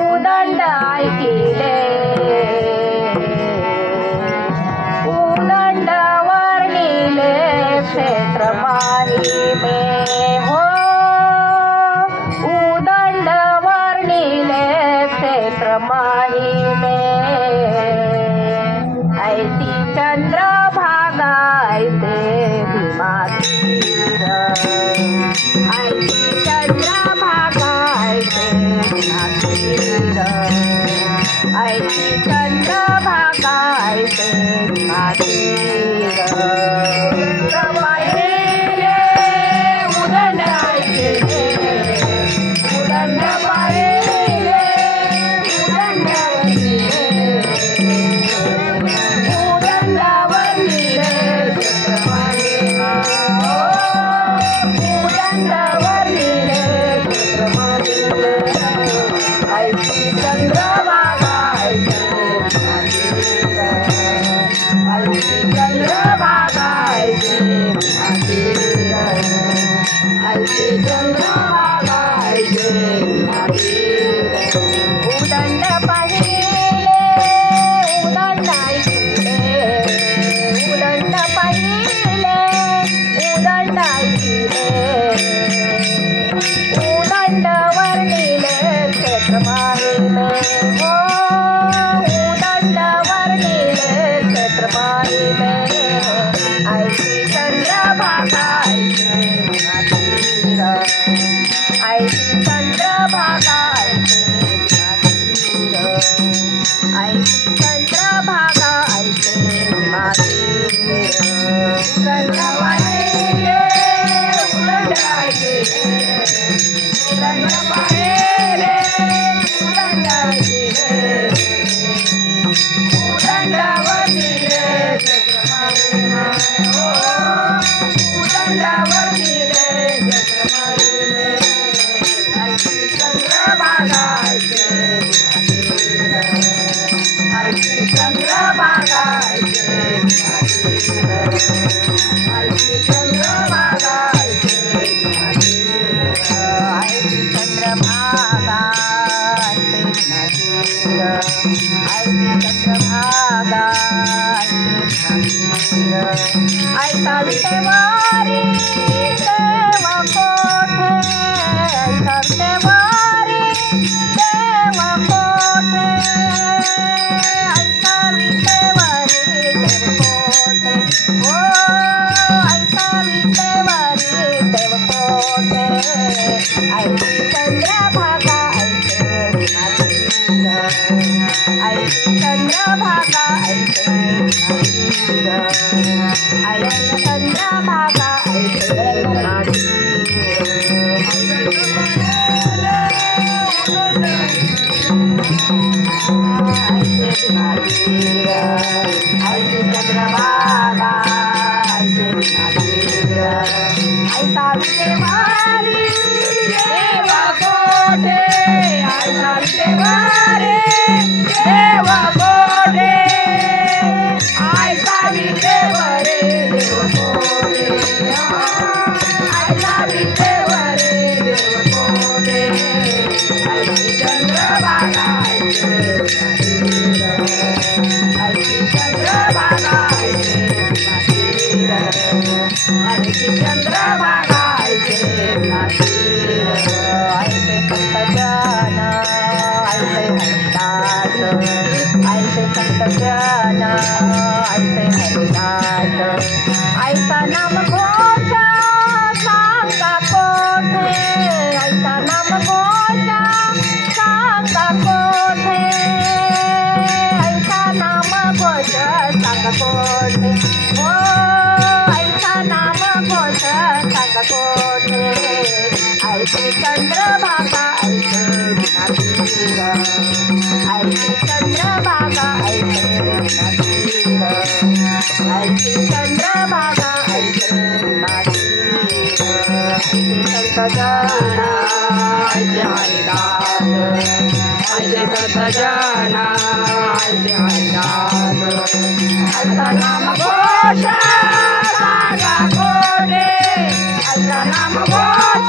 उदंड ऐकिले उदंड वर्णिले क्षेत्र महिमे हो उदंड वर्णिले क्षेत्र महिमे ऐसी चंद्रभागा ऐसे भीमातीर ऐसी चंद्रभागा ऐसे भीमातीर ऐसी चंद्रभागा ऐसे भीमातीर पाहिले उदंड ऐकिले उदंड पाहिले उदंड ऐकिले उदंड वर्णिले क्षेत्र महिमा उदंड वर्णिले क्षेत्र महिमे ऐसी चंद्रभागा ऐसे भीमातीर ऐसी चंद्रभागा ऐसे भीमातीर ऐसी चंद्रभागा ऐसे भीमातीर उदंड पाहिले उदंड ऐकिले उदंड पाहिले उदंड ऐकिले उदंड वर्णिले क्षेत्र महिमे हो उदंड वर्णिले क्षेत्र महिमे ऐसी चंद्रभागा ऐसे भीमातीर ऐसी चंद्रभागा ऐसे भीमातीर ऐसी चंद्रभागा ऐसे भीमातीर उदंड पाहिले उदंड ऐकिले उदंड पाहिले उदंड ऐकिले उदंड वर्णिले क्षेत्र महिमे हो उदंड वर्णिले क्षेत्र महिमे ऐसी चंद्रभागा ऐसे भीमातीर ऐसी चंद्रभागा ऐसे भीमातीर ऐसी चंद्रभागा ऐसे भीमातीर ऐसी चंद्रभागा ऐसे भीमातीर ऐसी चंद्रभागा ऐसे भीमातीर ऐसा विटेवारी देव कोठे ऐसा विटेवारी देव कोठे ऐसा विटेवारी देव कोठे ओ ऐसा विटेवारी देव कोठे ऐसी चंद्रभागा ऐसे भीमातीर ऐसी चंद्रभागा ऐसे भीमातीर ऐसी चंद्रभागा ऐसे भीमातीर ऐसी चंद्रभागा ऐसे भीमातीर ऐसा विटेवारी देव कोठे ऐसा विटेवारी देव कोठे ऐसा विटेवारी देव कोठे ऐसा विटेवारी देव कोठे ऐसी चंद्रभागा ऐसे भीमातीर ऐसी चंद्रभागा ऐसे भीमातीर ऐसी चंद्रभागा ऐसे भीमातीर ऐसे संतजन ऐसे हरिदास ऐसे संतजन ऐसे हरिदास ऐसा नाम घोष सांगा कोठे ऐसा नाम घोष सांगा कोठे ऐसा नाम घोष सांगा कोठे हो ऐसा नाम घोष सांगा कोठे ऐसी चंद्रभागा ऐसे भीमातीर ऐसी चंद्रभागा ऐसे भीमातीर ऐसी चंद्रभागा ऐसे भीमातीर ऐसे संतजन ऐसे हरिदास ऐसे संतजन ऐसे हरिदास ऐसा नाम घोष सांगा कोठे ऐसा नाम घोष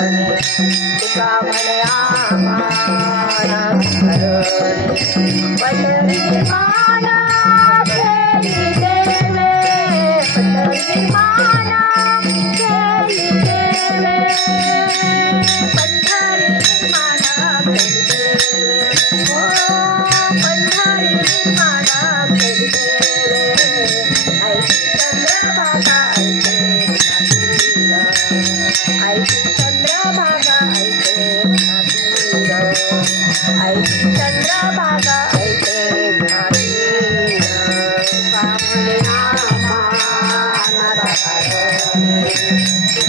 तुका म्हणे आम्हाला करुणी पंढरी माना केली देवे पंढरी माना केली देवे पंढरी माना केली देवे ओ पंढरी माना केली देवे ऐशी चंद्रभागा ऐशी चंद्रभागा ऐशी चंद्रभागा ऐसे कामले आम्हाला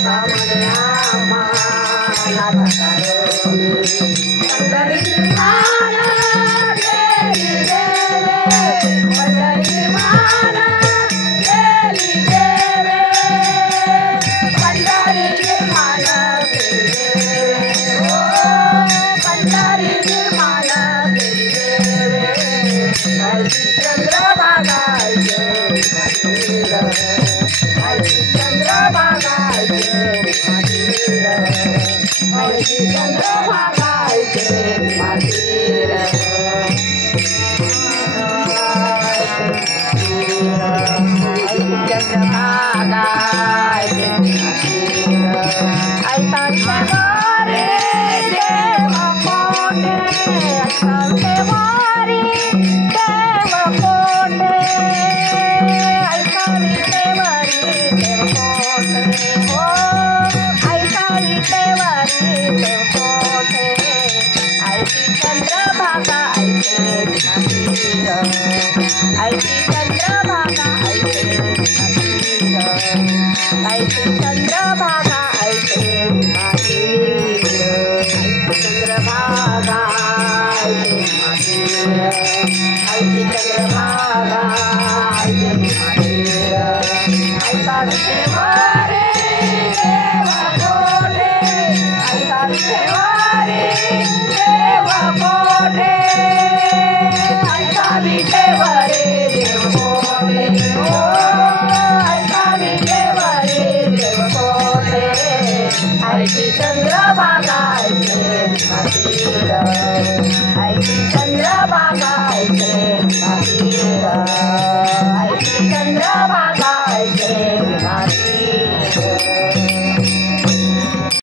कामले आम्हाला पंढरी माना केली देवे पंढरी माना केली देवे पंढरी माना केली देवे ओ पंढरी माना केली देवे ऐशी चंद्रभागा ऐशी चंद्रभागा ऐशी चंद्रभागा ऐशी चंद्रभागा ऐशी चंद्रभागा